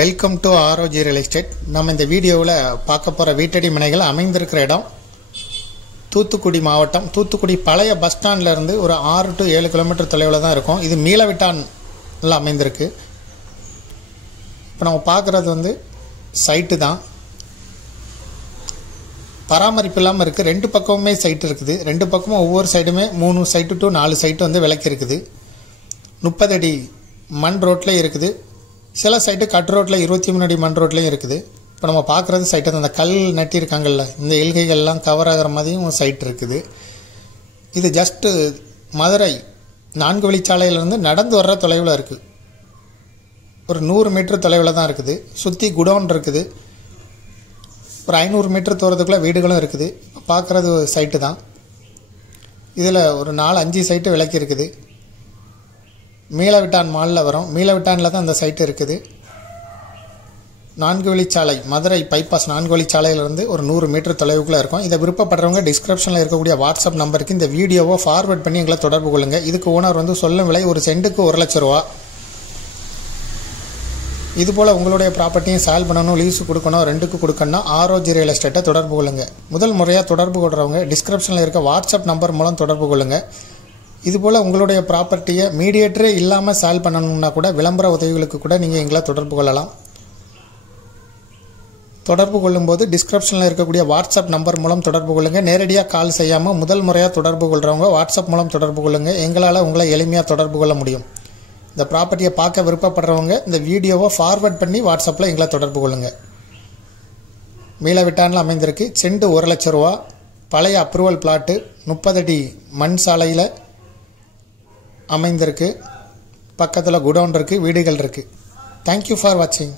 Welcome to ROG real estate. நம்ம இந்த வீடியோவில் பார்க்க போகிற வீட்டடி மனைகள் அமைந்திருக்கிற இடம் தூத்துக்குடி மாவட்டம். தூத்துக்குடி பழைய பஸ் ஸ்டாண்ட்லேருந்து ஒரு 6 to 7 கிலோமீட்டர் தொலைவில் தான் இருக்கும். இது மீளவிட்டான்ல அமைந்திருக்கு. இப்போ நம்ம பார்க்குறது சைட்டு தான். பராமரிப்பு இல்லாமல் இருக்குது. 2 பக்கமுமே சைட்டு இருக்குது. 2 பக்கமும் ஒவ்வொரு சைடுமே 3 சைட்டு to 4 சைட்டு விலைக்கு இருக்குது. 30 அடி மண் ரோட்டில் இருக்குது. சில சைட்டு கட் ரோட்டில் 23 அடி மண் ரோட்லேயும் இருக்குது. இப்போ நம்ம பார்க்குறது சைட்டு தான். அந்த கல் நட்டியிருக்காங்கல்ல, இந்த எல்கைகள்லாம் கவர் ஆகிற மாதிரியும் சைட் இருக்குது. இது ஜஸ்ட்டு மதுரை 4 வழிச்சாலையிலேருந்து நடந்து வர்ற தொலைவில் இருக்குது. ஒரு 100 மீட்டர் தொலைவில் தான் இருக்குது. சுற்றி குடோன் இருக்குது. ஒரு 500 மீட்டர் தூரத்துக்குள்ளே வீடுகளும் இருக்குது. பார்க்குறது சைட்டு தான். இதில் ஒரு 4-5 சைட்டு விலைக்கு இருக்குது. மீளவிட்டான் மாலில் வரும். மீளவிட்டானில் தான் அந்த சைட்டு இருக்குது. 4 வழிச்சாலை, மதுரை பைபாஸ் 4 வழிச்சாலையிலேருந்து ஒரு 100 மீட்டர் தொலைவுக்குள்ளே இருக்கும். இதை விருப்பப்படுறவங்க டிஸ்கிரிப்ஷனில் இருக்கக்கூடிய வாட்ஸ்அப் நம்பருக்கு இந்த வீடியோவை ஃபார்வர்ட் பண்ணி எங்களை தொடர்பு கொள்ளுங்கள். இதுக்கு ஓனர் சொல்லும் விலை ஒரு சென்ட்டுக்கு 1 லட்ச ரூபா. இதுபோல் உங்களுடைய ப்ராப்பர்ட்டியும் சேல் பண்ணணும், லீஸு கொடுக்கணும், ரெண்டுக்கு கொடுக்கணும், ஆர்ஓஜி ரியல் எஸ்டேட்டை தொடர்பு கொள்ளுங்கள். முதல் முறையாக தொடர்பு கொள்கிறவங்க டிஸ்கிரிப்ஷனில் இருக்க வாட்ஸ்அப் நம்பர் மூலம் தொடர்பு கொள்ளுங்கள். இதுபோல் உங்களுடைய ப்ராப்பர்ட்டியை மீடியேட்டரே இல்லாமல் சேல் பண்ணணும்னா கூட விளம்பர உதவிகளுக்கு கூட நீங்கள் எங்களை தொடர்பு கொள்ளலாம். தொடர்பு கொள்ளும்போது டிஸ்கிரிப்ஷனில் இருக்கக்கூடிய வாட்ஸ்அப் நம்பர் மூலம் தொடர்பு கொள்ளுங்கள். நேரடியாக கால் செய்யாமல் முதல் முறையாக தொடர்பு கொள்கிறவங்க வாட்ஸ்அப் மூலம் தொடர்பு கொள்ளுங்கள். எங்களால் உங்களை எளிமையாக தொடர்பு கொள்ள முடியும். இந்த ப்ராப்பர்ட்டியை பார்க்க விருப்பப்படுறவங்க இந்த வீடியோவை ஃபார்வர்ட் பண்ணி வாட்ஸ்அப்பில் எங்களை தொடர்பு கொள்ளுங்கள். மீளவிட்டானில் அமைந்திருக்கு. சென்ட் 1 லட்ச ரூபா. பழைய அப்ரூவல் பிளாட்டு 30 அடி மண் சாலையில் அமைந்திருக்கு. பக்கத்தில் குடோன் இருக்குது, வீடுகள் இருக்குது. தேங்க்யூ ஃபார் வாட்சிங்.